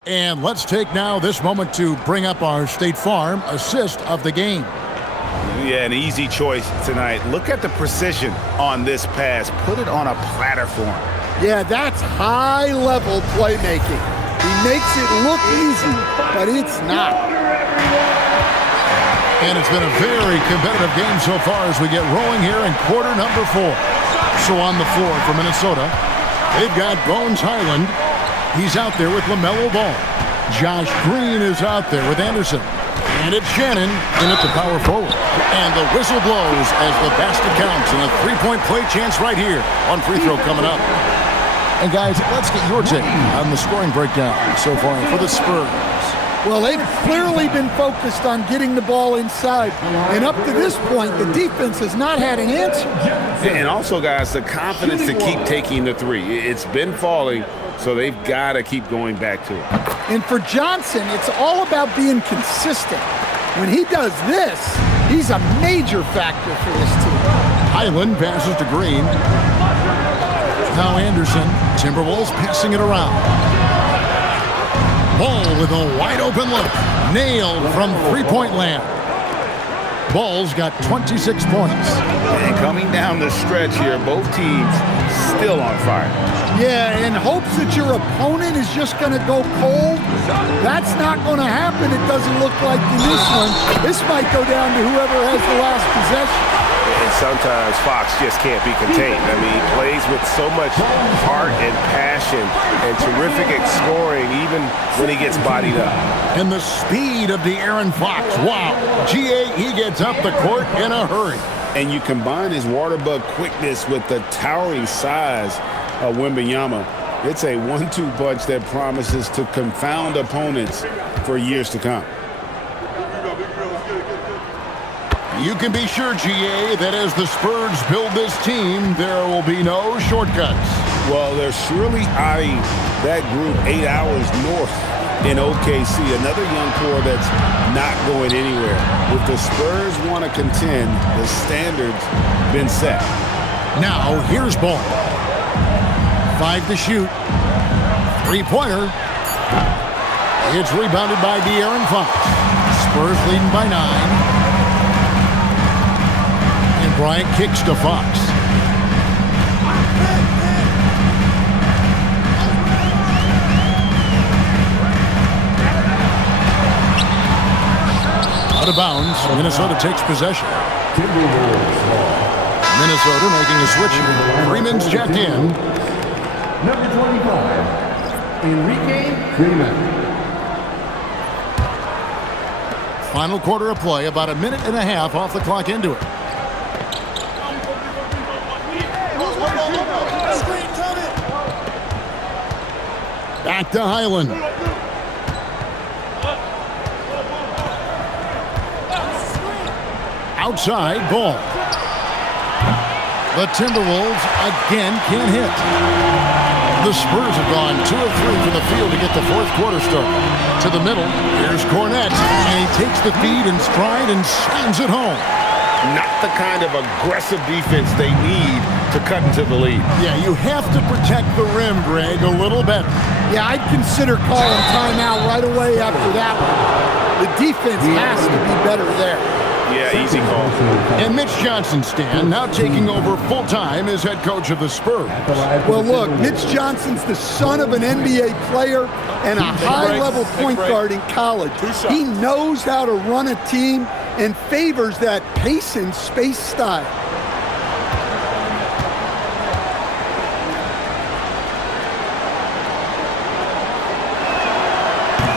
And let's take now this moment to bring up our State Farm assist of the game. Yeah, an easy choice tonight. Look at the precision on this pass. Put it on a platform. Yeah, that's high-level playmaking. He makes it look easy, but it's not. And it's been a very competitive game so far as we get rolling here in quarter number 4. So on the floor for Minnesota, they've got Bones Highland. He's out there with LaMelo Ball. Josh Green is out there with Anderson. And it's Shannon in at the power forward. And the whistle blows as the basket counts. And a three-point play chance right here on free throw coming up. And guys, let's get your take on the scoring breakdown so far for the Spurs. Well, they've clearly been focused on getting the ball inside. And up to this point, the defense has not had an answer. And also, guys, the confidence to keep taking the three. It's been falling, so they've got to keep going back to it. And for Johnson, it's all about being consistent. When he does this, he's a major factor for this team. Highland passes to Green. Now Anderson, Timberwolves passing it around. Ball with a wide open look. Nailed from three-point land. Ball's got 26 points. And coming down the stretch here, both teams still on fire. Yeah, in hopes that your opponent is just going to go cold. That's not going to happen, it doesn't look like in this one. This might go down to whoever has the last possession. And sometimes Fox just can't be contained. I mean, he plays with so much heart and passion and terrific scoring even when he gets bodied up. And the speed of De'Aaron Fox. Wow. GA, he gets up the court in a hurry. And you combine his water bug quickness with the towering size of Wembanyama. It's a 1-2 punch that promises to confound opponents for years to come. You can be sure, GA, that as the Spurs build this team, there will be no shortcuts. Well, they're surely eyeing that group 8 hours north in OKC, another young core that's not going anywhere. If the Spurs want to contend, the standard's been set. Now, here's Ball. 5 to shoot. Three-pointer. It's rebounded by De'Aaron Fox. Spurs leading by 9. Bryant kicks to Fox. Out of bounds. Minnesota takes possession. Minnesota making a switch. Freeman's checked in. Number 25, Enrique Freeman. Final quarter of play. About a minute and a half off the clock into it. Back to Highland. Outside, Ball. The Timberwolves again can't hit. The Spurs have gone 2 of 3 from the field to get the fourth quarter started. To the middle, here's Cornette, and he takes the feed in stride and slams it home. Not the kind of aggressive defense they need to cut into the lead. Yeah, you have to protect the rim, Greg, a little better. Yeah, I'd consider calling timeout right away after that one. The defense has to be better there. Yeah, easy call. And Mitch Johnson, Stan, now taking over full-time as head coach of the Spurs. Well, look, Mitch Johnson's the son of an NBA player and a high-level point guard in college. He knows how to run a team and favors that pace and space style.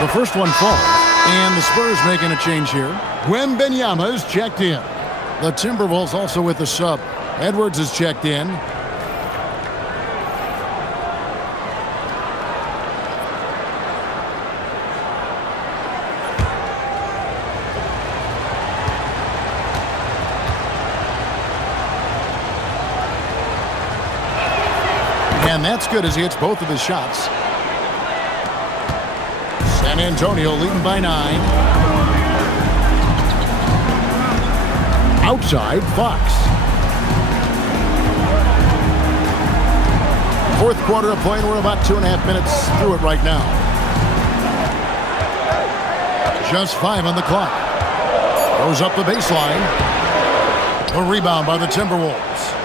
The first one falls, and the Spurs making a change here. Wembanyama's checked in. The Timberwolves also with the sub. Edwards is checked in. And that's good as he hits both of his shots. San Antonio leading by 9. Outside, Fox. Fourth quarter of play, and we're about 2.5 minutes through it right now. Just 5 on the clock. Goes up the baseline. A rebound by the Timberwolves.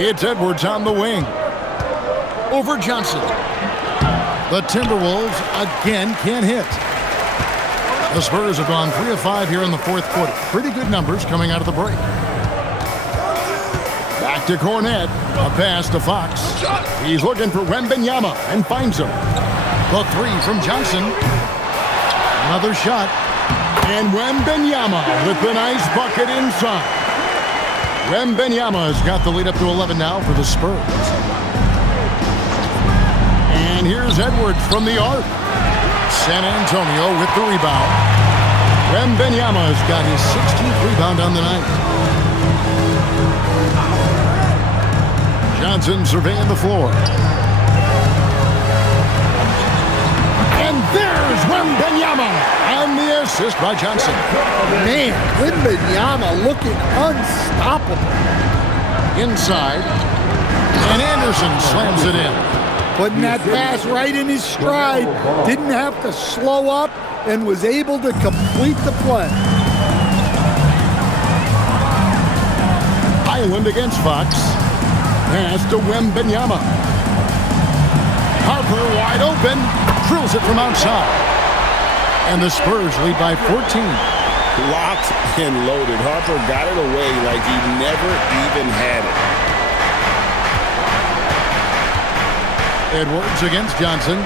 It's Edwards on the wing. Over Johnson. The Timberwolves again can't hit. The Spurs have gone 3 of 5 here in the fourth quarter. Pretty good numbers coming out of the break. Back to Cornet. A pass to Fox. He's looking for Wembanyama and finds him. The 3 from Johnson. Another shot. And Wembanyama with the nice bucket inside. Wembanyama has got the lead up to 11 now for the Spurs. And here's Edwards from the arc. San Antonio with the rebound. Wembanyama has got his 16th rebound on the night. Johnson surveying the floor. And there's Wembanyama on the assist by Johnson. Man, Wembanyama looking unstoppable. Inside. And Anderson slams it in. Putting that pass right in his stride. Didn't have to slow up and was able to complete the play. Highland against Fox. Pass to Wembanyama. Harper wide open. Drills it from outside. And the Spurs lead by 14. Locked and loaded. Harper got it away like he never even had it. Edwards against Johnson.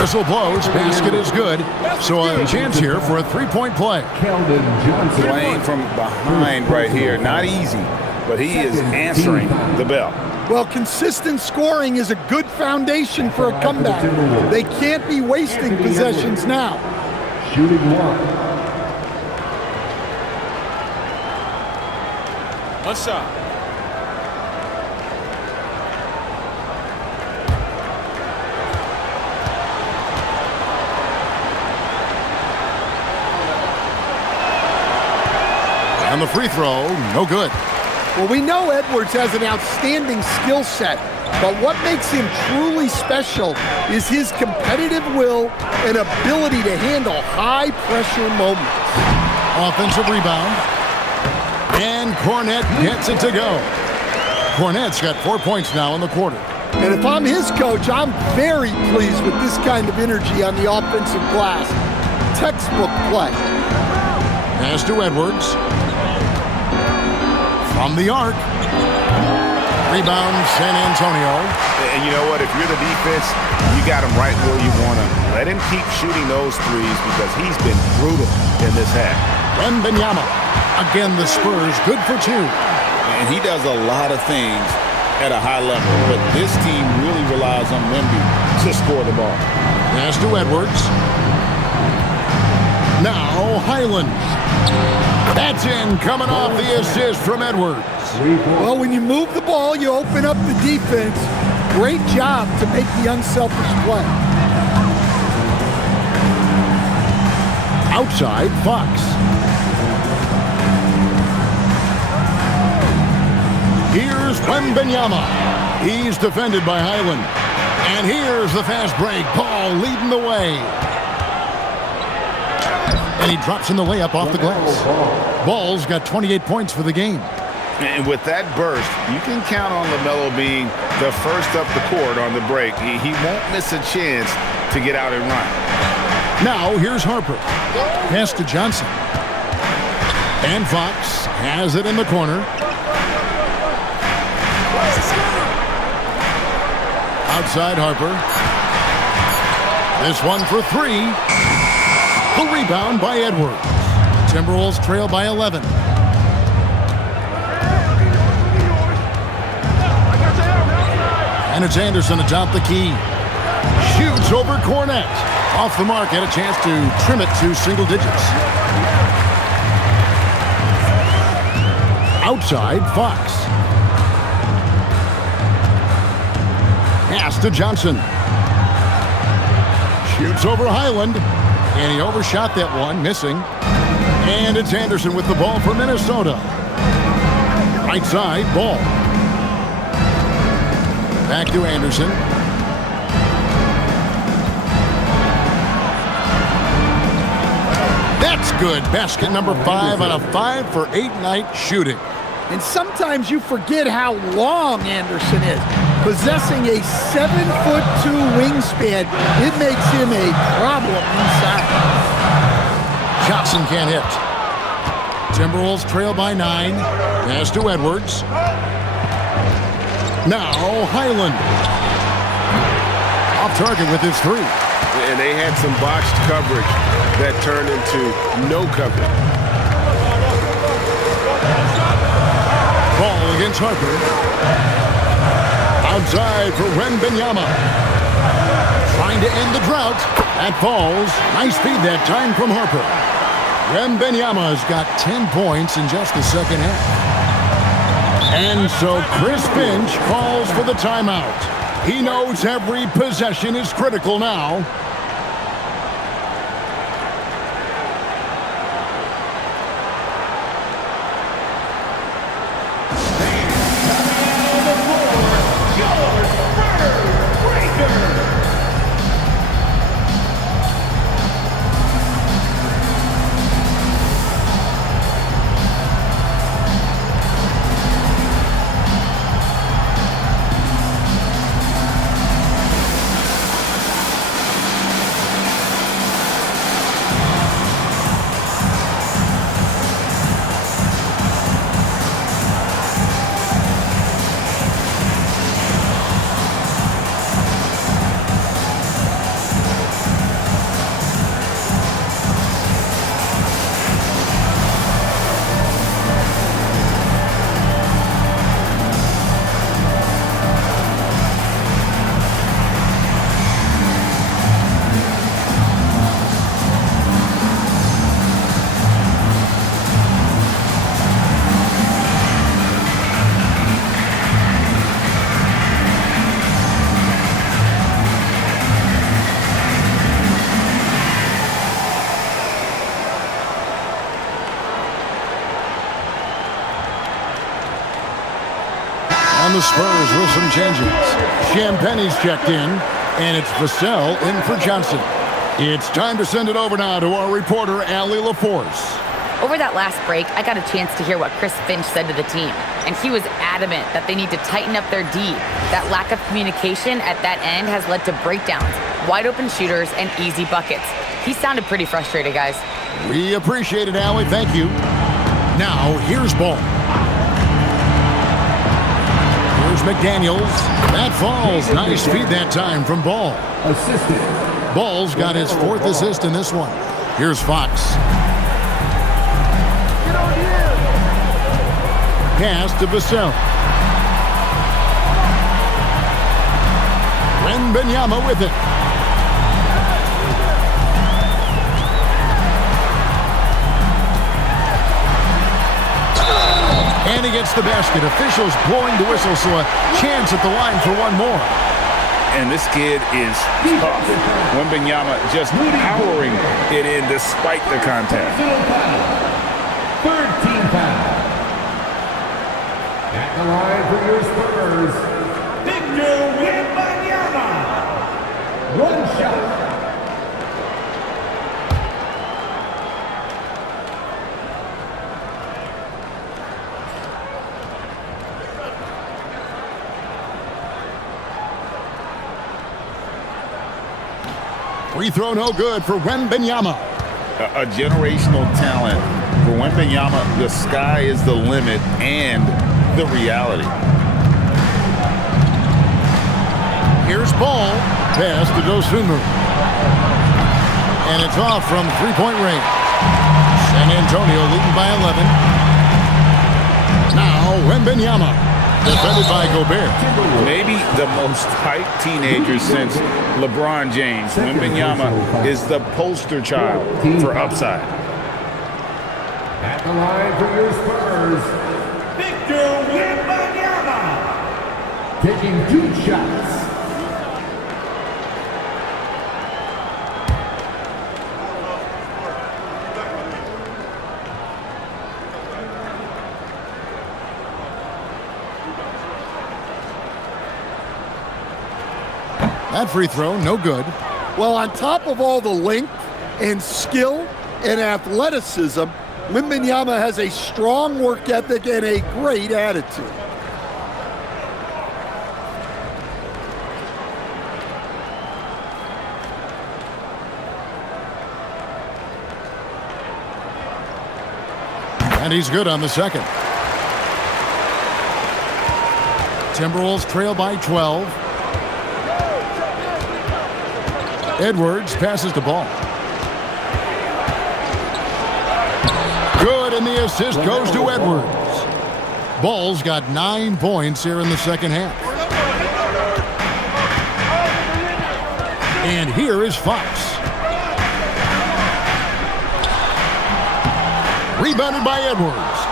Whistle blows. Basket is good. So a chance here for a three-point play. Playing from behind right here. Not easy, but he is answering the bell. Well, consistent scoring is a good foundation for a comeback. They can't be wasting possessions now. Shooting 1. One shot. And the free throw, no good. Well, we know Edwards has an outstanding skill set, but what makes him truly special is his competitive will and ability to handle high-pressure moments. Offensive rebound. And Cornet gets it to go. Cornet's got 4 points now in the quarter. And if I'm his coach, I'm very pleased with this kind of energy on the offensive glass. Textbook play. Pass to Edwards. From the arc. Rebound, San Antonio. And you know what? If you're the defense, you got him right where you want him. Let him keep shooting those threes because he's been brutal in this half. Wembanyama. Again, the Spurs good for 2. And he does a lot of things at a high level, but this team really relies on Wemby to score the ball. Pass to Edwards. Now Highland. That's in, coming off the assist from Edwards. Well, when you move the ball, you open up the defense. Great job to make the unselfish play. Outside, Fox. Here's Wembanyama. He's defended by Highland. And here's the fast break. Ball leading the way. And he drops in the layup off the glass. Ball's got 28 points for the game. And with that burst, you can count on LaMelo being the first up the court on the break. He won't miss a chance to get out and run. Now here's Harper. Pass to Johnson. And Fox has it in the corner. Outside Harper. This one for 3. The rebound by Edwards. Timberwolves trail by 11. And it's Anderson atop the key. Shoots over Cornet. Off the mark, had a chance to trim it to single digits. Outside, Fox. Pass to Johnson. Shoots over Highland. And he overshot that one, missing. And it's Anderson with the ball for Minnesota. Right side, Ball. Back to Anderson. That's good. Basket number 5 on a 5-for-8 night shooting. And sometimes you forget how long Anderson is. Possessing a 7'2" wingspan, it makes him a problem inside. Johnson can't hit. Timberwolves trail by 9. Pass to Edwards. Now Highland. Off target with his 3. And they had some botched coverage that turned into no coverage. Ball against Harper. Outside for Wembanyama. Trying to end the drought. That falls. Nice feed that time from Harper. Wembanyama's got 10 points in just the second half. And so Chris Finch calls for the timeout. He knows every possession is critical now. On the Spurs with some changes. Champagne's checked in, and it's Vassell in for Johnson. It's time to send it over now to our reporter, Allie LaForce. Over that last break, I got a chance to hear what Chris Finch said to the team, and he was adamant that they need to tighten up their D. That lack of communication at that end has led to breakdowns, wide open shooters, and easy buckets. He sounded pretty frustrated, guys. We appreciate it, Allie. Thank you. Now, here's Ball. Here's McDaniels. That falls. Nice feed that time from Ball. Ball's got his 4th assist in this one. Here's Fox. Pass to Vassell. Wembanyama with it. And he gets the basket. Officials blowing the whistle, so a chance at the line for one more. And this kid is tough. Wembanyama just powering it in despite the contact. 13 foul. At the line for your Spurs, Victor Wembanyama. One shot. Free throw no good for Wembanyama. A generational talent. For Wembanyama, the sky is the limit and the reality. Here's Ball. Pass to Dosunmu. And it's off from three-point range. San Antonio leading by 11. Now Wembanyama. Defended by Gobert. Maybe the most hyped teenager since LeBron James. Wembanyama is the poster child for upside. At the line for your Spurs, Victor Wembanyama. Taking 2 shots. That free throw, no good. Well, on top of all the length and skill and athleticism, Wembanyama has a strong work ethic and a great attitude. And he's good on the second. Timberwolves trail by 12. Edwards passes the ball. Good, and the assist goes to Edwards. Ball's got 9 points here in the second half. And here is Fox. Rebounded by Edwards.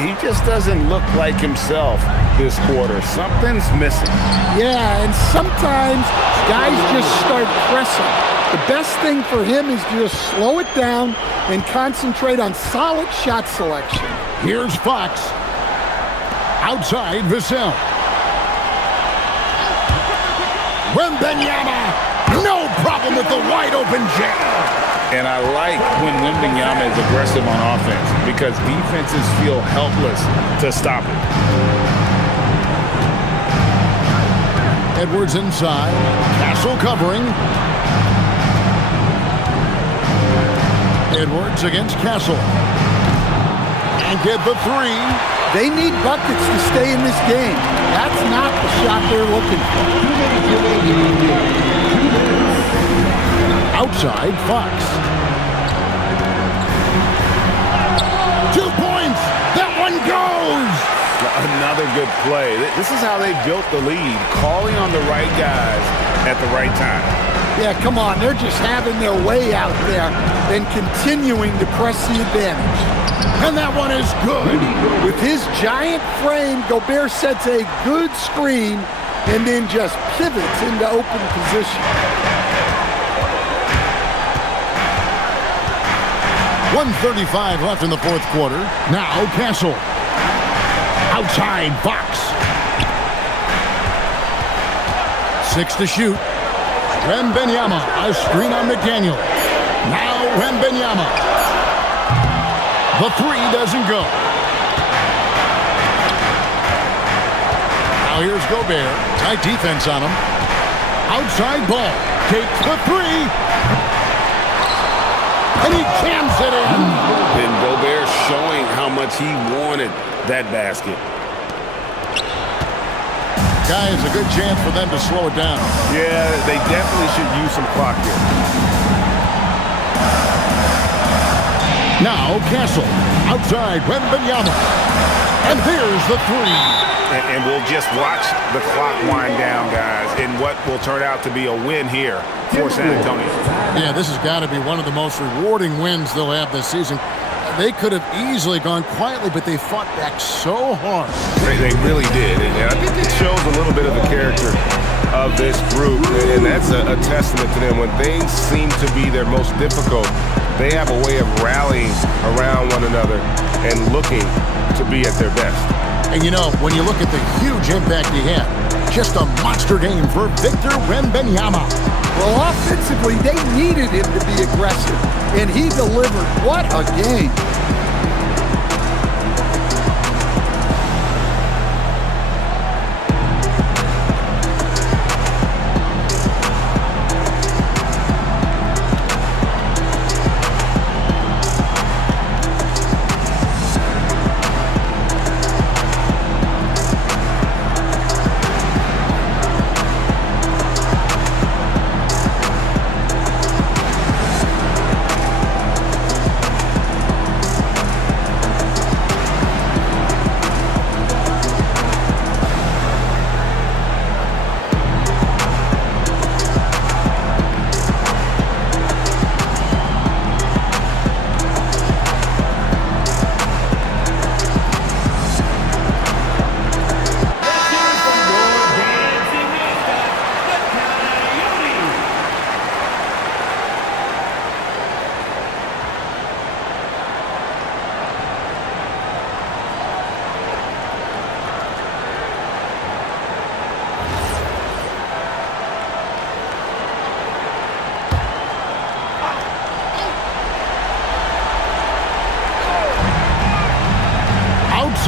He just doesn't look like himself this quarter. Something's missing. Yeah, and sometimes guys just start pressing. The best thing for him is to just slow it down and concentrate on solid shot selection. Here's Fox. Outside Vassell. Wembanyama. No problem with the wide open jam. And I like when Wembanyama is aggressive on offense because defenses feel helpless to stop it. Edwards inside. Castle covering. Edwards against Castle. And get the 3. They need buckets to stay in this game. That's not the shot they're looking for. Outside Fox. 2 points. That one goes. Another good play. This is how they built the lead, calling on the right guys at the right time. Yeah, come on. They're just having their way out there and continuing to press the advantage. And that one is good. With his giant frame, Gobert sets a good screen and then just pivots into open position. 1:35 left in the fourth quarter. Now Castle. Outside Fox. 6 to shoot. Wembanyama. A screen on McDaniel. Now Wembanyama. The 3 doesn't go. Now here's Gobert. Tight defense on him. Outside ball. Takes the 3. And he jams it in. And Gobert showing how much he wanted that basket. Guys, a good chance for them to slow it down. Yeah, they definitely should use some clock here. Now Castle. Outside Wembanyama. And here's the 3. And we'll just watch the clock wind down, guys, in what will turn out to be a win here for San Antonio. Yeah, this has got to be one of the most rewarding wins they'll have this season. They could have easily gone quietly, but they fought back so hard. They really did. And I think it shows a little bit of the character of this group, and that's a testament to them. When things seem to be their most difficult, they have a way of rallying around one another and looking to be at their best. And you know, when you look at the huge impact he had, just a monster game for Victor Wembanyama. Well, offensively, they needed him to be aggressive, and he delivered. What a game.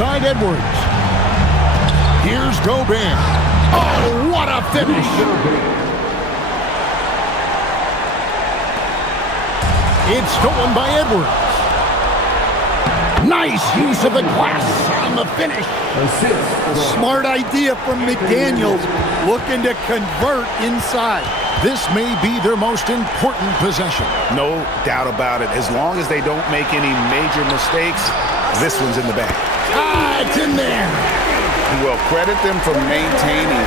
Outside Edwards. Here's Gobert. Oh, what a finish. It's stolen by Edwards. Nice use of the glass on the finish. Smart idea from McDaniels, looking to convert inside. This may be their most important possession. No doubt about it. As long as they don't make any major mistakes, this one's in the bag. Ah, it's in there. Well, credit them for maintaining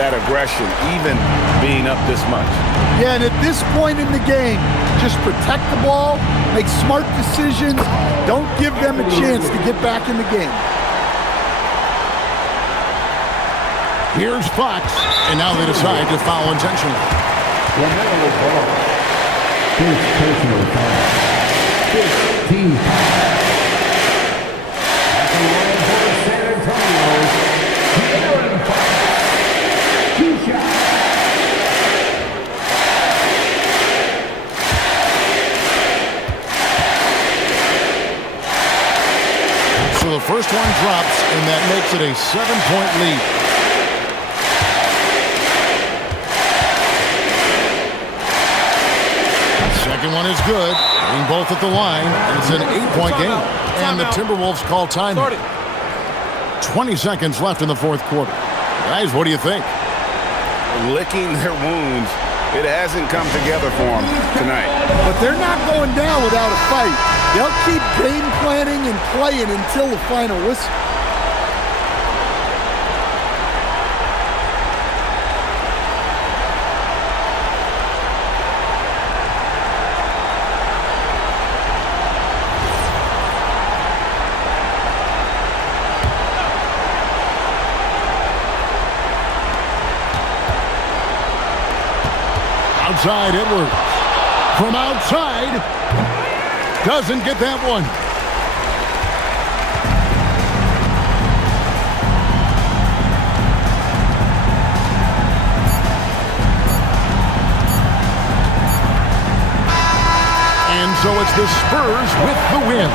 that aggression, even being up this much. Yeah, and at this point in the game, just protect the ball, make smart decisions, don't give them a chance to get back in the game. Here's Fox, and now they decide to foul intentionally. Personal foul. 15. San Antonio, Aaron Fox. 2 shots. So the first one drops, and that makes it a 7-point lead. Second one is good, being both at the line, and it's an 8-point game. And the Timberwolves call time. 20 seconds left in the fourth quarter. Guys, what do you think? Licking their wounds. It hasn't come together for them tonight. But they're not going down without a fight. They'll keep game planning and playing until the final whistle. Outside Edwards. From outside. Doesn't get that one. And so it's the Spurs with the win.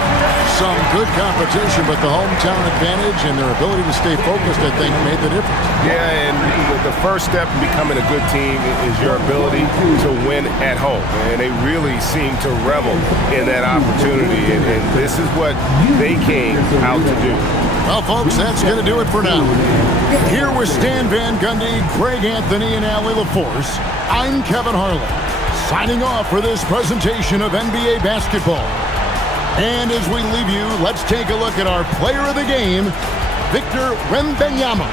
Some good competition, but the hometown advantage and their ability to stay focused, I think, made the difference. Yeah, and the first step in becoming a good team is your ability to win at home. And they really seem to revel in that opportunity. And this is what they came out to do. Well, folks, that's going to do it for now. Here with Stan Van Gundy, Craig Anthony, and Allie LaForce, I'm Kevin Harlan, signing off for this presentation of NBA basketball. And as we leave you, let's take a look at our player of the game, Victor Wembanyama.